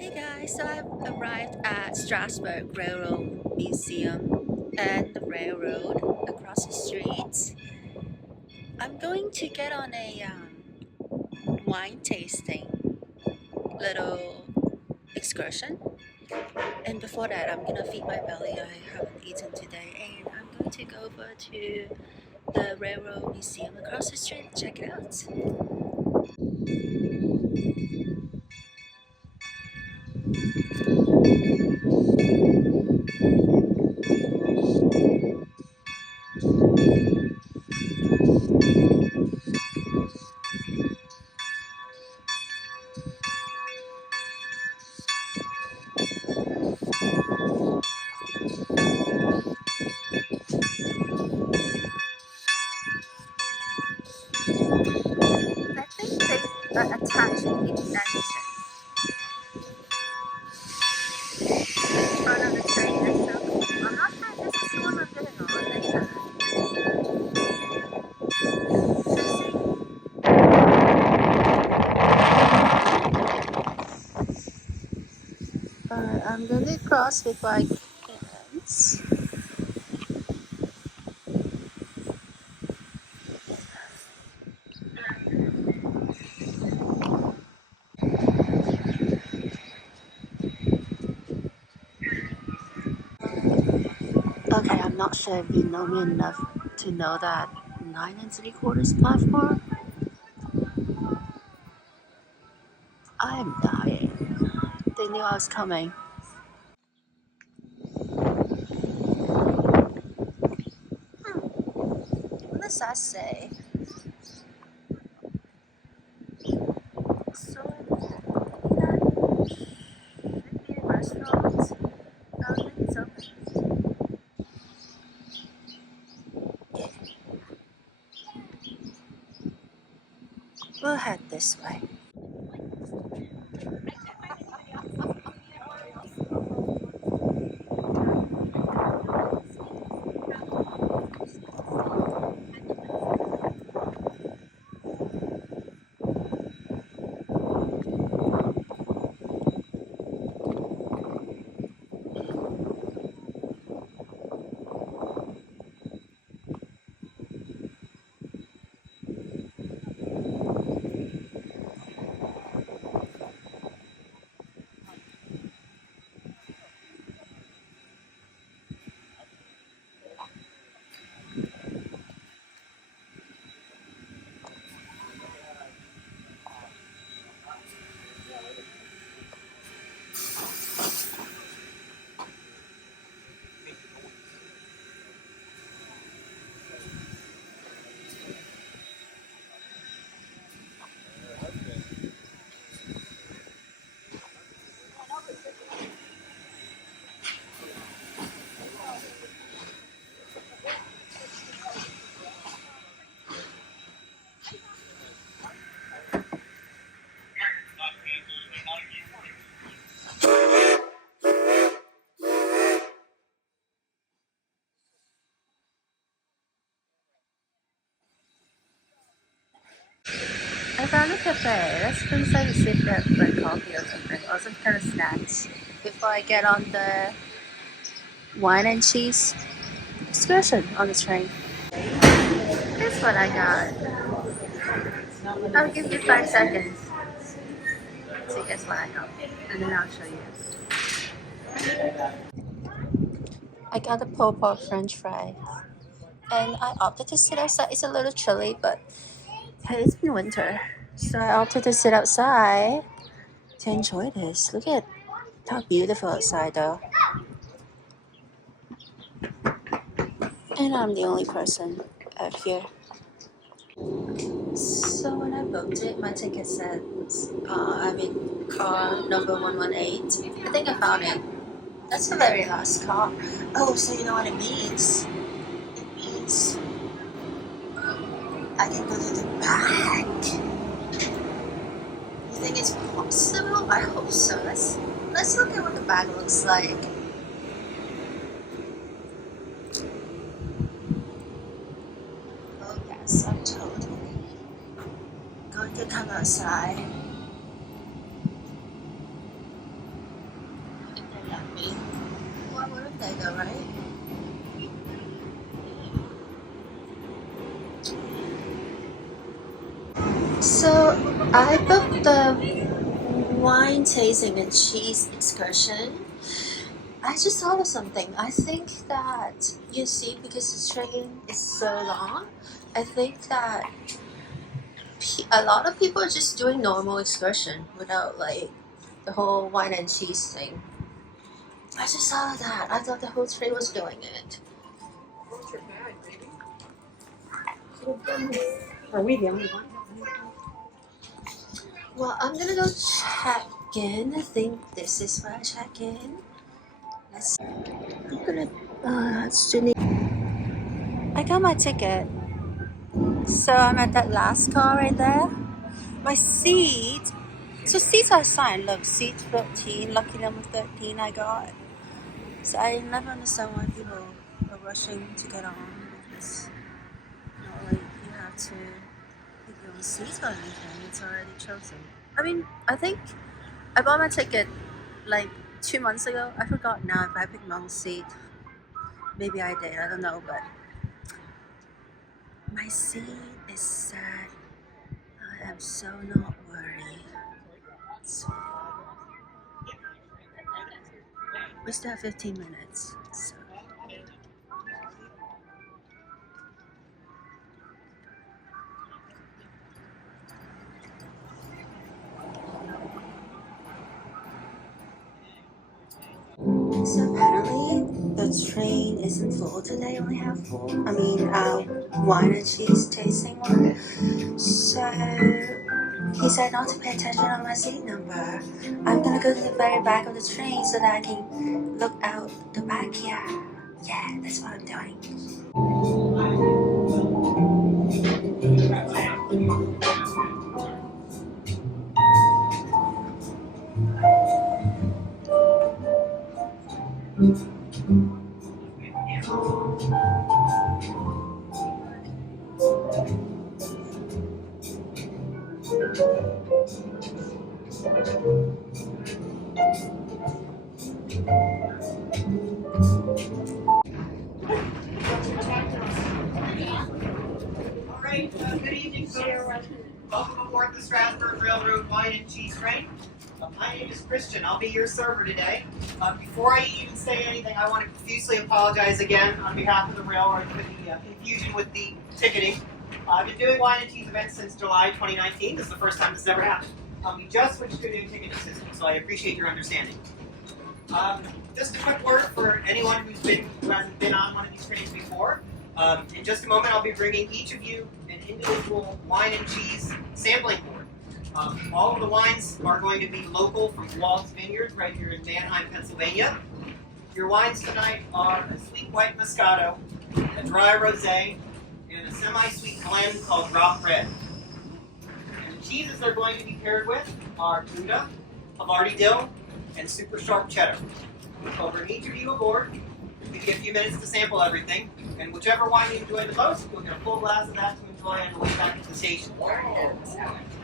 Hey guys, so I've arrived at Strasburg Rail Road Museum and the railroad across the street. I'm going to get on a wine tasting little excursion, and before that, I'm gonna feed my belly. I haven't eaten today, and I'm going to go over to the railroad museum across the street and check it out. I think they are attaching the engine in front of the train. That's so cool. I'm not sure if this is the one I'm getting on later. I'm going to cross with my hands. Okay, I'm not sure if you know me enough to know that 9 3/4 platform. I'm dying. They knew I was coming. What does that say? So that should be a restaurant. I don't think it's open. We'll head this way. I found a cafe. Let's go inside and sit there for a coffee or something, or some kind of snacks before I get on the wine and cheese excursion on the train. Here's what I got. I'll give you 5 seconds to guess what I got, and then I'll show you. I got a pulled pork French fry, and I opted to sit outside. It's a little chilly, but hey, it's been winter, so I opted to sit outside to enjoy this. Look at how beautiful outside, though. And I'm the only person out here. So when I booked it, my ticket said I'm in car number 118. I think I found it. That's the very last car. Oh, so you know what it means? It means I can go to the back. You think it's possible? I hope so. Let's look at what the back looks like. Oh yes, I'm totally going to come outside. So I booked the wine tasting and cheese excursion. I just thought of something. I think that, you see, because the train is so long, I think that a lot of people are just doing normal excursion without like the whole wine and cheese thing. I just thought of that. I thought the whole train was doing it. Are we the only one? Well, I'm gonna go check in. I think this is where I check in. I'm gonna. I got my ticket. So I'm at that last car right there. My seat. So seats are assigned. Look, seat 13. Lucky number 13 I got. So I never understand why people are rushing to get on. It's not like you have to pick your own seat or anything. It's already chosen. I mean, I think I bought my ticket like 2 months ago. I forgot now if I picked my own seat. Maybe I did. I don't know, but my seat is sad. I am so not worried. So we still have 15 minutes. So. So apparently the train isn't full today. Only have wine and cheese tasting one. So he said not to pay attention on my seat number. I'm gonna go to the very back of the train so that I can look out the back here. Yeah, that's what I'm doing. Good evening, folks. Welcome aboard the Strasburg Rail Road wine and cheese train. My name is Christian. I'll be your server today. Before I even say anything, I want to profusely apologize again on behalf of the railroad for the confusion with the ticketing. I've been doing wine and cheese events since July 2019. This is the first time this has ever happened. We just switched to a new ticketing system, so I appreciate your understanding. Just a quick word for anyone who hasn't been on one of these trains before. In just a moment, I'll be bringing each of you an individual wine and cheese sampling board. All of the wines are going to be local from Walt's Vineyards right here in Manheim, Pennsylvania. Your wines tonight are a sweet white Moscato, a dry rosé, and a semi-sweet blend called Rock Red. And the cheeses they're going to be paired with are Gouda, Havarti dill, and super sharp cheddar. I'll bring each of you aboard. We get a few minutes to sample everything, and whichever wine you enjoy the most, you'll get a full glass of that to enjoy on the way back to the station.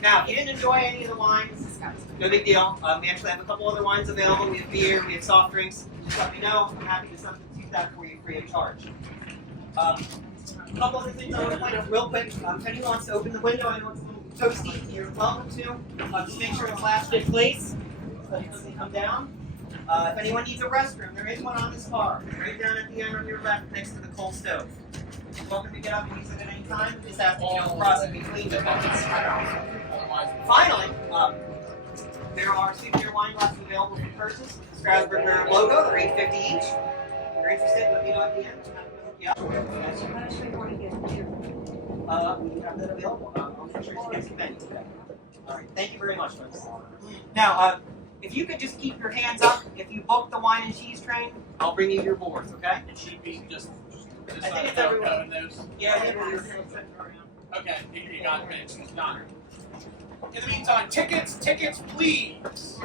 Now, if you didn't enjoy any of the wines, no big deal. We actually have a couple other wines available. We have beer, we have soft drinks. Just let me know. I'm happy to substitute that for you free of charge. A couple other things I want to point out real quick. If anyone wants to open the window, I know it's a little toasty. You're welcome to. Just make sure it's latched in place so it doesn't come down. If anyone needs a restroom, there is one on this car, right down at the end on your left next to the coal stove. You're welcome to get up and use it at any time. Just have to cross in between the buckets. Finally, there are souvenir wine glasses available for purchase with the Strasburg Rail logo. They're $8.50 each. If you're interested, let me know at the end. Yeah. We have that available. I'll make sure to get some menu today. All right. Thank you very much, folks. Now, if you could just keep your hands up, if you book the wine and cheese train, I'll bring you your boards, okay? It should be just I think it's everyone. Yeah, okay, you got it. It's done. In the meantime, tickets, please.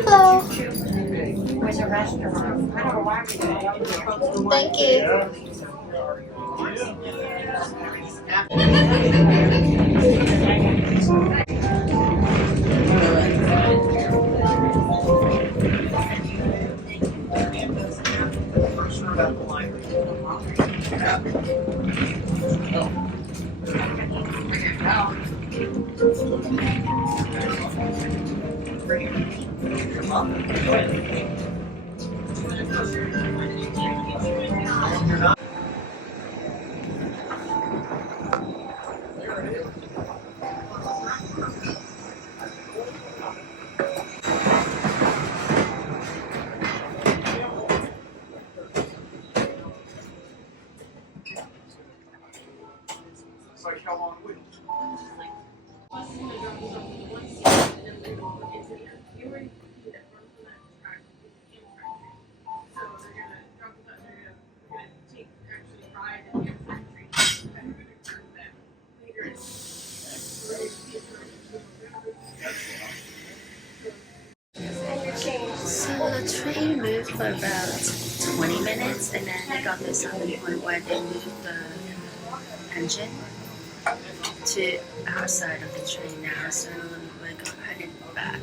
Hello. With a restaurant. I don't know why we did. Thank you. Like how long would So the train moved for about 20 minutes and then it got to some point where they moved the engine to our side of the train now, so we're headed back.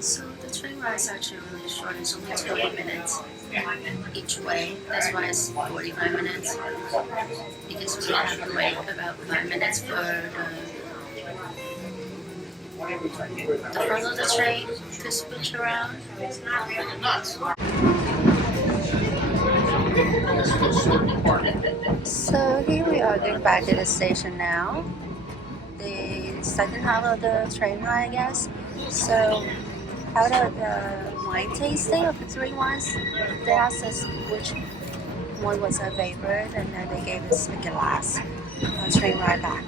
So the train ride is actually really short, it's only 20 minutes each way, that's why it's 45 minutes, because we have to wait about 5 minutes for the front of the train to switch around. So here we are going back to the station now. The second half of the train ride, I guess. So out of the wine tasting of the 3 wines, they asked us which one was our favorite, and then they gave us a glass on train ride back.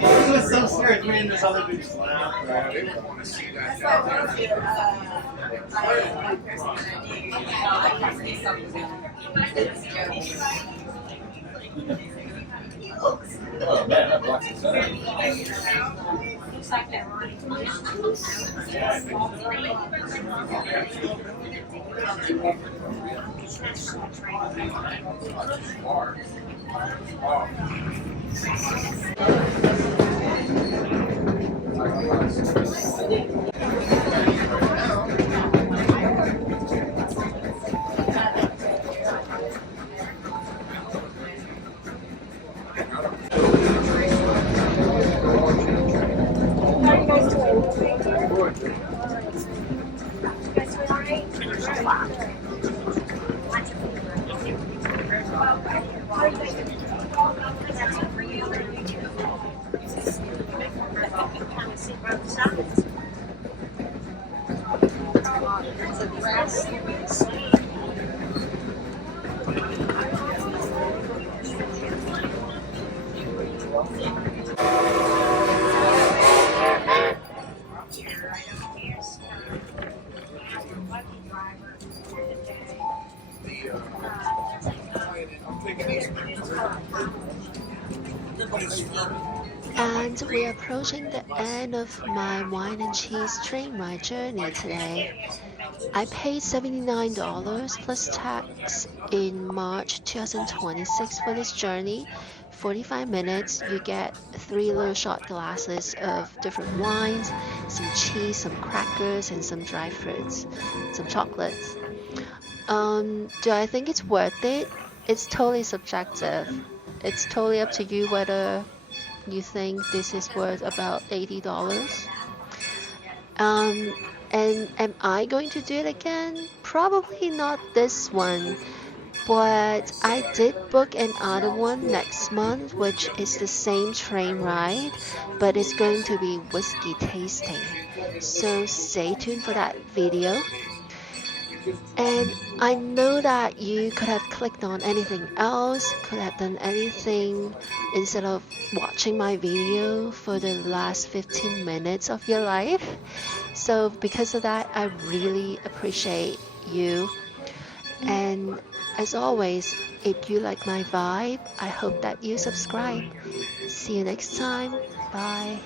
It was so serious. Me and this other dude laughed. Oh man, that blocks the And we're approaching the end of my wine and cheese train ride journey today. I paid $79 plus tax in March 2026 for this journey. 45 minutes, you get 3 little shot glasses of different wines, some cheese, some crackers, and some dry fruits, some chocolates. Do I think it's worth it? It's totally subjective. It's totally up to you whether you think this is worth about $80. And am I going to do it again? Probably not this one, but I did book another one next month, which is the same train ride, but it's going to be whiskey tasting. So stay tuned for that video. And I know that you could have clicked on anything else, could have done anything instead of watching my video for the last 15 minutes of your life. So because of that, I really appreciate you. And as always, if you like my vibe, I hope that you subscribe. See you next time. Bye.